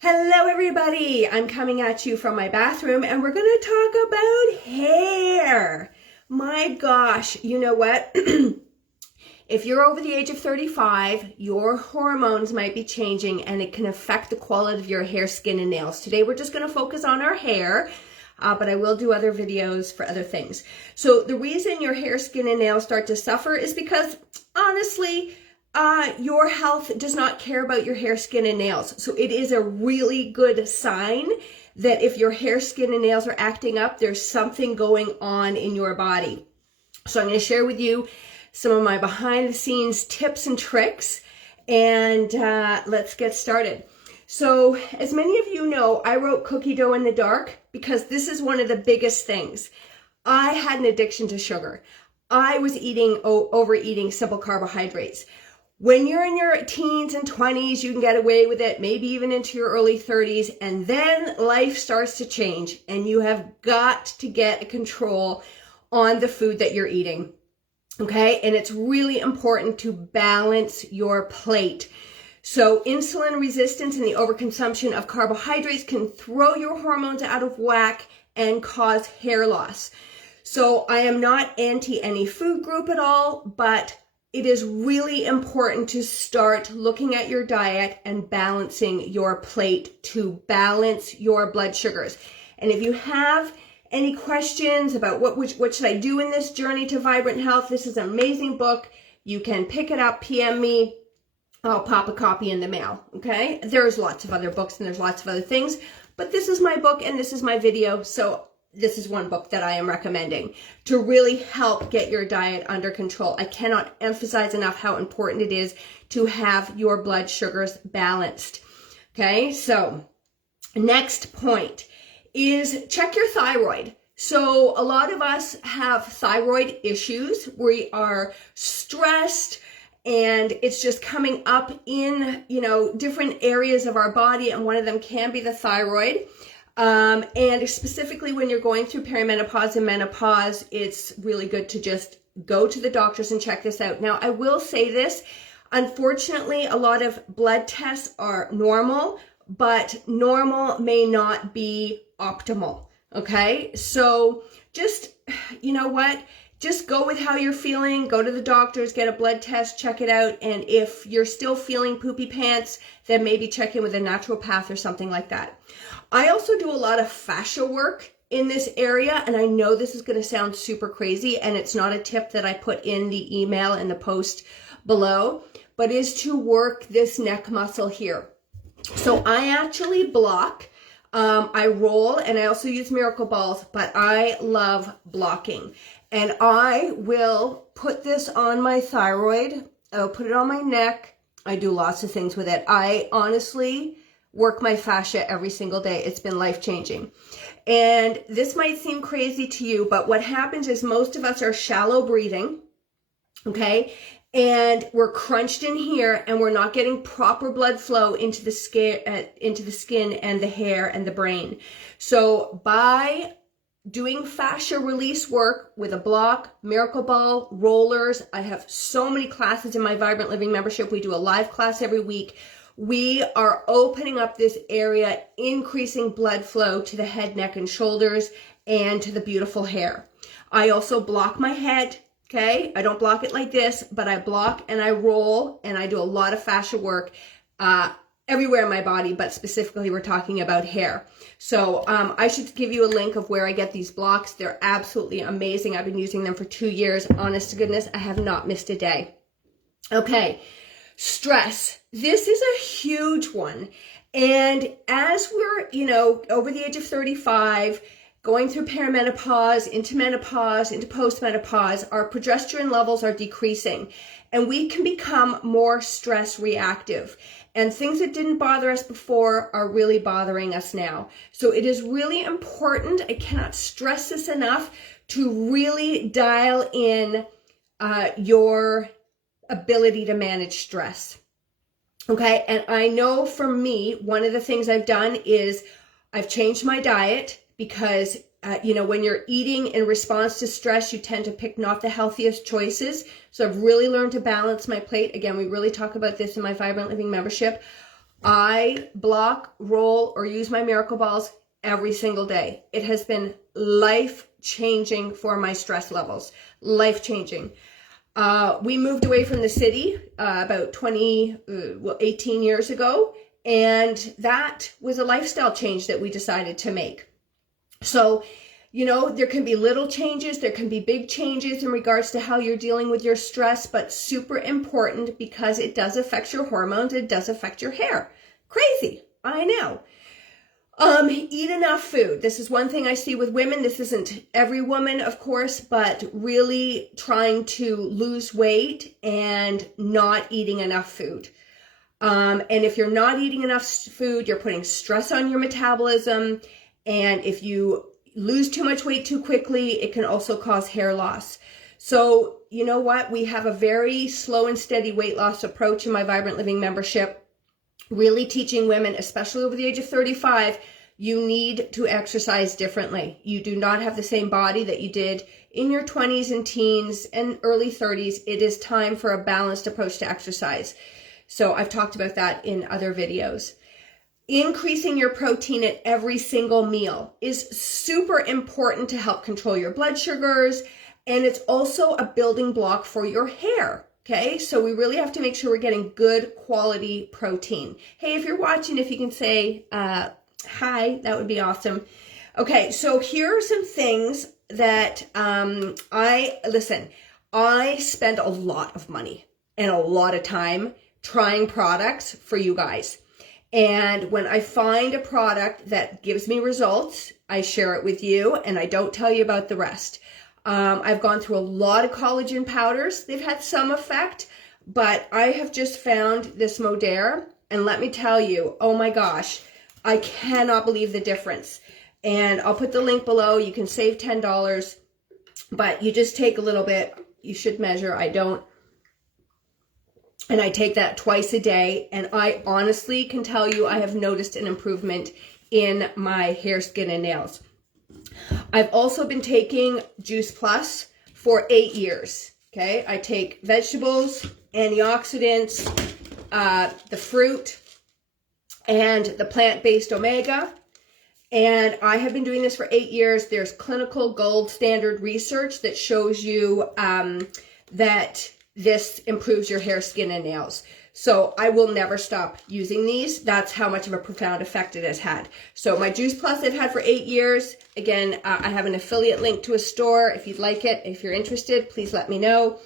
Hello everybody, I'm coming at you from my bathroom and we're going to talk about hair. My gosh, you know what? If you're over the age of 35, your hormones might be changing and it can affect the quality of your hair, skin, and nails. Today we're just going to focus on our hair, but I will do other videos for other things. So the reason your hair, skin, and nails start to suffer is because, honestly, your health does not care about your hair, skin, and nails. So it is a really good sign that if your hair, skin, and nails are acting up, there's something going on in your body. So I'm going to share with you some of my behind the scenes tips and tricks, and let's get started. So as many of you know, I wrote Cookie Dough in the Dark because this is one of the biggest things. I had an addiction to sugar. I was overeating simple carbohydrates. When you're in your teens and 20s, you can get away with it, maybe even into your early 30s, and then life starts to change, and you have got to get a control on the food that you're eating, okay? And it's really important to balance your plate. So insulin resistance and the overconsumption of carbohydrates can throw your hormones out of whack and cause hair loss. So I am not anti any food group at all, but it is really important to start looking at your diet and balancing your plate to balance your blood sugars. And if you have any questions about what should I do in this journey to vibrant health, this is an amazing book. You can pick it up, PM me. I'll pop a copy in the mail, okay? There's lots of other books and there's lots of other things, but this is my book and this is my video, so this is one book that I am recommending to really help get your diet under control. I cannot emphasize enough how important it is to have your blood sugars balanced. Okay, so next point is check your thyroid. So a lot of us have thyroid issues. We are stressed and it's just coming up in, different areas of our body, and one of them can be the thyroid. And specifically when you're going through perimenopause and menopause, it's really good to just go to the doctors and check this out. Now, I will say this, unfortunately, a lot of blood tests are normal, but normal may not be optimal, okay? So just, just go with how you're feeling, go to the doctors, get a blood test, check it out, and if you're still feeling poopy pants, then maybe check in with a naturopath or something like that. I also do a lot of fascia work in this area, and I know this is going to sound super crazy, and it's not a tip that I put in the email and the post below, but is to work this neck muscle here. So I actually block, I roll, and I also use miracle balls, but I love blocking. And I will put this on my thyroid, I'll put it on my neck, I do lots of things with it. I honestly work my fascia every single day. It's been life-changing. And this might seem crazy to you, but what happens is most of us are shallow breathing, okay? And we're crunched in here and we're not getting proper blood flow into the skin and the hair and the brain. So by doing fascia release work with a block, miracle ball, rollers, I have so many classes in my Vibrant Living membership. We do a live class every week. We are opening up this area, increasing blood flow to the head, neck, and shoulders, and to the beautiful hair. I also block my head, okay? I don't block it like this, but I block and I roll, and I do a lot of fascia work everywhere in my body, but specifically we're talking about hair. So I should give you a link of where I get these blocks. They're absolutely amazing. I've been using them for 2 years. Honest to goodness, I have not missed a day. Okay. Stress. This is a huge one. And as we're, over the age of 35, going through perimenopause, into menopause, into postmenopause, our progesterone levels are decreasing and we can become more stress reactive. And things that didn't bother us before are really bothering us now. So it is really important, I cannot stress this enough, to really dial in your ability to manage stress. Okay, and I know for me, one of the things I've done is I've changed my diet because, when you're eating in response to stress, you tend to pick not the healthiest choices. So I've really learned to balance my plate. Again, we really talk about this in my Vibrant Living membership. I block, roll, or use my miracle balls every single day. It has been life-changing for my stress levels. Life-changing. We moved away from the city about 18 years ago, and that was a lifestyle change that we decided to make. So, you know, there can be little changes, there can be big changes in regards to how you're dealing with your stress, but super important because it does affect your hormones, it does affect your hair. Crazy, I know. Eat enough food. This is one thing I see with women. This isn't every woman, of course, but really trying to lose weight and not eating enough food. And if you're not eating enough food, you're putting stress on your metabolism. And if you lose too much weight too quickly, it can also cause hair loss. So, you know what? We have a very slow and steady weight loss approach in my Vibrant Living membership. Really teaching women, especially over the age of 35, you need to exercise differently. You do not have the same body that you did in your 20s and teens and early 30s. It is time for a balanced approach to exercise. So I've talked about that in other videos. Increasing your protein at every single meal is super important to help control your blood sugars, and it's also a building block for your hair. Okay, so we really have to make sure we're getting good quality protein. Hey, if you're watching, if you can say hi, that would be awesome. Okay, so here are some things that I spend a lot of money and a lot of time trying products for you guys. And when I find a product that gives me results, I share it with you and I don't tell you about the rest. I've gone through a lot of collagen powders. They've had some effect, but I have just found this Modere, and let me tell you, oh my gosh, I cannot believe the difference. And I'll put the link below. You can save $10, but you just take a little bit. You should measure. I don't. And I take that twice a day, and I honestly can tell you I have noticed an improvement in my hair, skin, and nails. I've also been taking Juice Plus for 8 years, okay? I take vegetables, antioxidants, the fruit, and the plant-based omega, and I have been doing this for 8 years. There's clinical gold standard research that shows you that this improves your hair, skin, and nails. So I will never stop using these. That's how much of a profound effect it has had. So my Juice Plus I've had for 8 years. Again, I have an affiliate link to a store. If you'd like it, if you're interested, please let me know.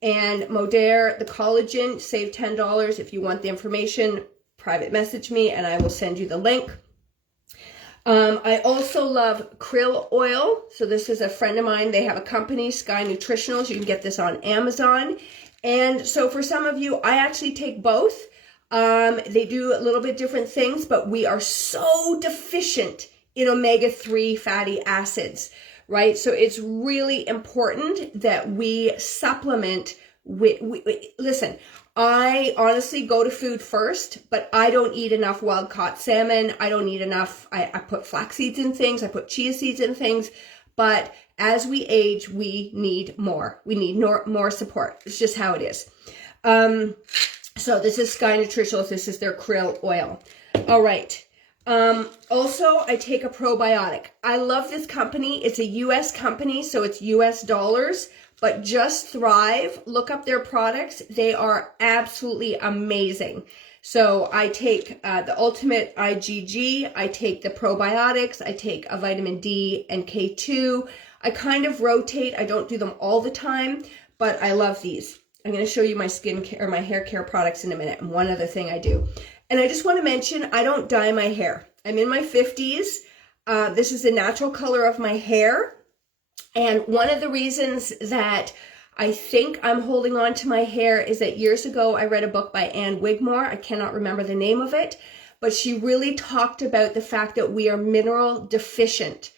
And Modere, the collagen, save $10. If you want the information, private message me and I will send you the link. I also love Krill Oil. So this is a friend of mine. They have a company, Sky Nutritionals. You can get this on Amazon. And so for some of you, I actually take both. They do a little bit different things, but we are so deficient in omega-3 fatty acids, right? So it's really important that we supplement with, listen, I honestly go to food first, but I don't eat enough wild-caught salmon. I don't eat enough, I put flax seeds in things, I put chia seeds in things, but as we age, we need more. We need more support. It's just how it is. So this is Sky Nutritionals. This is their krill oil. All right. Also, I take a probiotic. I love this company. It's a U.S. company, so it's U.S. dollars. But Just Thrive, look up their products. They are absolutely amazing. So I take the Ultimate IgG, I take the probiotics, I take a vitamin D and K2. I kind of rotate. I don't do them all the time, but I love these. I'm going to show you my skin care or my hair care products in a minute. And one other thing I do. And I just want to mention, I don't dye my hair. I'm in my 50s. This is the natural color of my hair. And one of the reasons that I think I'm holding on to my hair is that years ago I read a book by Ann Wigmore. I cannot remember the name of it, but she really talked about the fact that we are mineral deficient,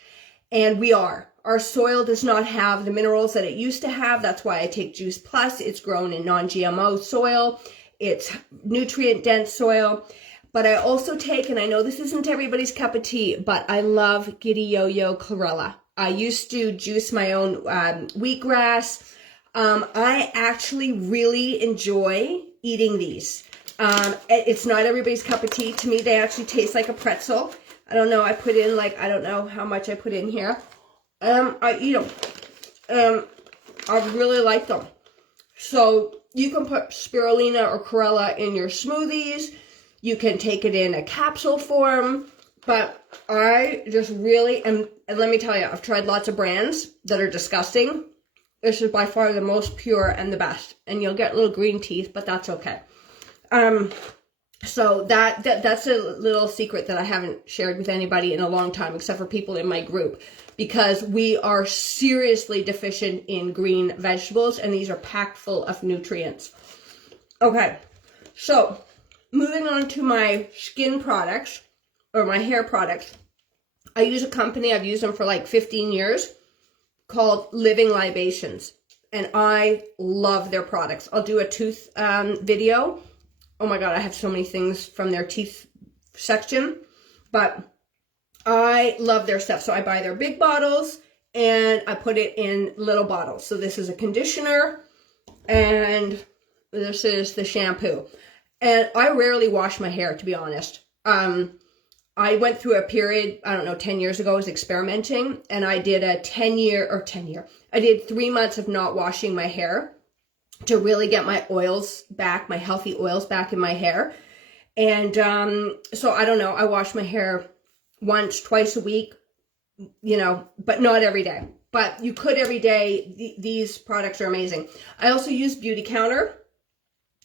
and we are. Our soil does not have the minerals that it used to have. That's why I take Juice Plus. It's grown in non-GMO soil. It's nutrient-dense soil. But I also take, and I know this isn't everybody's cup of tea, but I love Giddy Yo-Yo chlorella. I used to juice my own wheatgrass. I actually really enjoy eating these. It's not everybody's cup of tea. To me, they actually taste like a pretzel. I don't know. I put in like, I don't know how much I put in here. I eat them. I really like them. So you can put spirulina or chlorella in your smoothies. You can take it in a capsule form. But I just really am, and let me tell you, I've tried lots of brands that are disgusting. This is by far the most pure and the best. And you'll get little green teeth, but that's okay. So that's a little secret that I haven't shared with anybody in a long time, except for people in my group, because we are seriously deficient in green vegetables, and these are packed full of nutrients. Okay, so moving on to my skin products, or my hair products. I use a company, I've used them for like 15 years, called Living Libations, and I love their products. I'll do a tooth video. Oh my God, I have so many things from their teeth section, but I love their stuff. So I buy their big bottles and I put it in little bottles. So this is a conditioner and this is the shampoo. And I rarely wash my hair, to be honest. I went through a period, I don't know, 10 years ago, I was experimenting, and I did a 10-year, I did 3 months of not washing my hair to really get my oils back, my healthy oils back in my hair. And so I don't know, I wash my hair once, twice a week, you know, but not every day. But you could every day. These products are amazing. I also use Beauty Counter.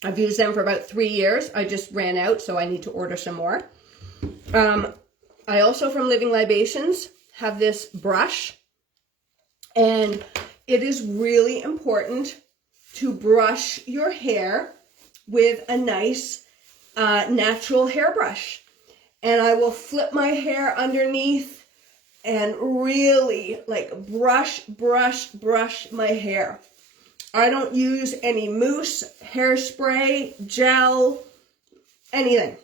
I've used them for about 3 years. I just ran out, so I need to order some more. I also, from Living Libations, have this brush, and it is really important to brush your hair with a nice natural hairbrush. And I will flip my hair underneath and really like brush my hair. I don't use any mousse, hairspray, gel, anything.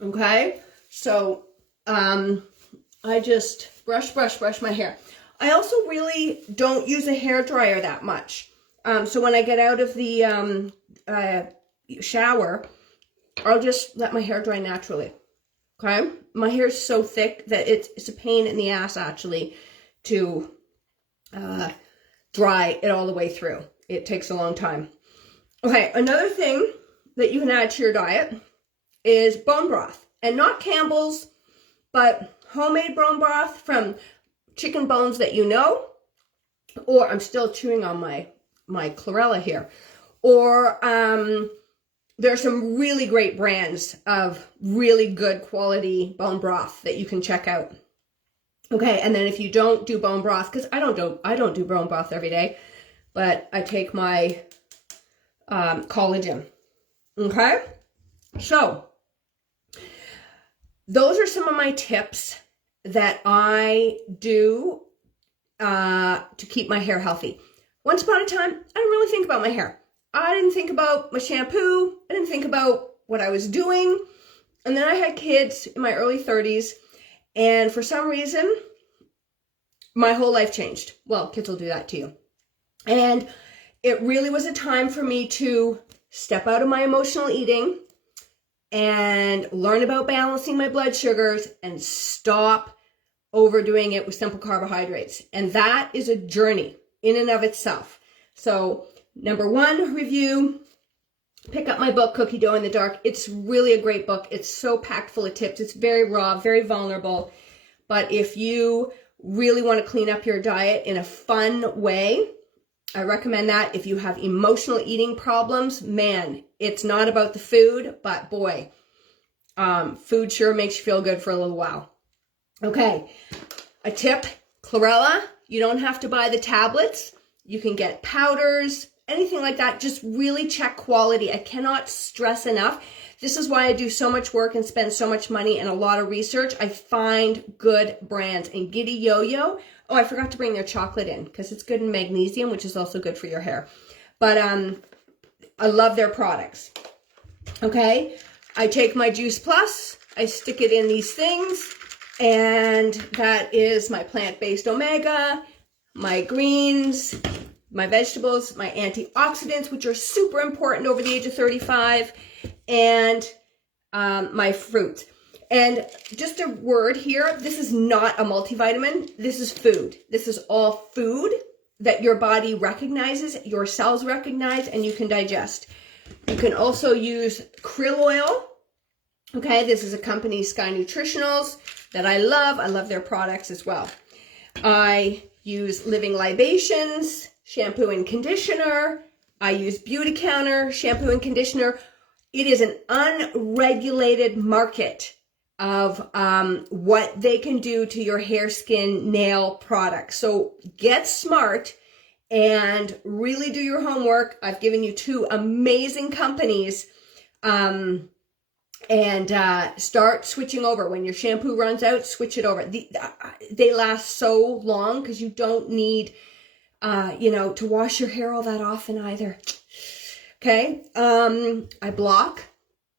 Okay? So, I just brush my hair. I also really don't use a hairdryer that much. So when I get out of the shower, I'll just let my hair dry naturally. Okay? My hair is so thick that it's a pain in the ass, actually, to dry it all the way through. It takes a long time. Okay, another thing that you can add to your diet is bone broth. And not Campbell's, but homemade bone broth from chicken bones that you know. Or I'm still chewing on my chlorella here. Or there's some really great brands of really good quality bone broth that you can check out. Okay, and then if you don't do bone broth, because I don't do bone broth every day, but I take my collagen. Okay, so those are some of my tips that I do to keep my hair healthy. Once upon a time, I didn't really think about my hair. I didn't think about my shampoo. I didn't think about what I was doing. And then I had kids in my early 30s. And for some reason, my whole life changed. Well, kids will do that to you. And it really was a time for me to step out of my emotional eating and learn about balancing my blood sugars and stop overdoing it with simple carbohydrates. And that is a journey in and of itself. So, number one, review. Pick up my book, Cookie Dough in the Dark. It's really a great book. It's so packed full of tips. It's very raw, very vulnerable. But if you really want to clean up your diet in a fun way, I recommend that. If you have emotional eating problems, man, it's not about the food, but boy, food sure makes you feel good for a little while. Okay, a tip, chlorella, you don't have to buy the tablets. You can get powders, anything like that. Just really check quality. I cannot stress enough. This is why I do so much work and spend so much money and a lot of research. I find good brands. And Giddy Yo-Yo, oh, I forgot to bring their chocolate in because it's good in magnesium, which is also good for your hair. But I love their products. Okay, I take my Juice Plus, I stick it in these things, and that is my plant-based omega, my greens, my vegetables, my antioxidants, which are super important over the age of 35, and my fruits. And just a word here, this is not a multivitamin. This is food. This is all food that your body recognizes, your cells recognize, and you can digest. You can also use krill oil. Okay, this is a company, Sky Nutritionals, that I love. I love their products as well. I use Living Libations, shampoo and conditioner. I use Beauty Counter, shampoo and conditioner. It is an unregulated market of what they can do to your hair, skin, nail products. So get smart and really do your homework. I've given you 2 amazing companies, and start switching over. When your shampoo runs out, switch it over. They last so long because you don't need, to wash your hair all that often either. Okay. I block.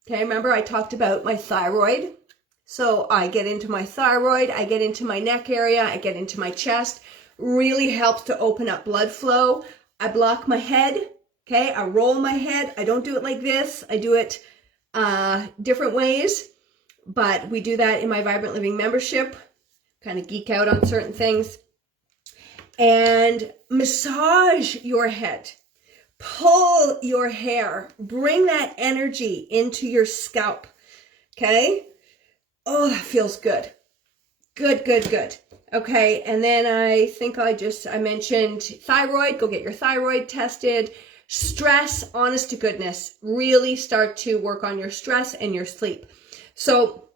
Okay. Remember I talked about my thyroid. So I get into my thyroid, I get into my neck area, I get into my chest. Really helps to open up blood flow. I block my head. Okay. I roll my head. I don't do it like this. I do it different ways, but we do that in my Vibrant Living membership. Kind of geek out on certain things. And massage your head. Pull your hair. Bring that energy into your scalp. Okay? Oh, that feels good. Good, good, good. Okay, and then I think I mentioned thyroid. Go get your thyroid tested. Stress, honest to goodness, really start to work on your stress and your sleep. So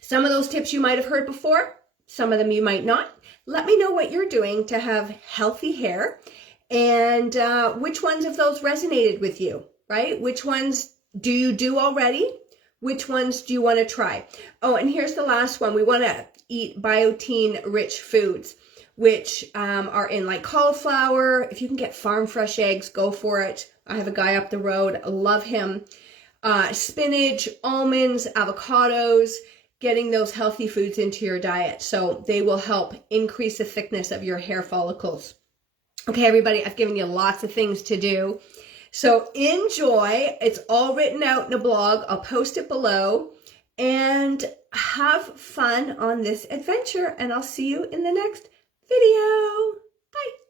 some of those tips you might have heard before. Some of them you might not. Let me know what you're doing to have healthy hair and which ones of those resonated with you, right? Which ones do you do already? Which ones do you want to try? Oh, and here's the last one. We want to eat biotin-rich foods, which are in like cauliflower. If you can get farm fresh eggs, go for it. I have a guy up the road. I love him. Spinach, almonds, avocados, getting those healthy foods into your diet. So they will help increase the thickness of your hair follicles. Okay, everybody, I've given you lots of things to do. So enjoy. It's all written out in a blog. I'll post it below. And have fun on this adventure. And I'll see you in the next video. Bye.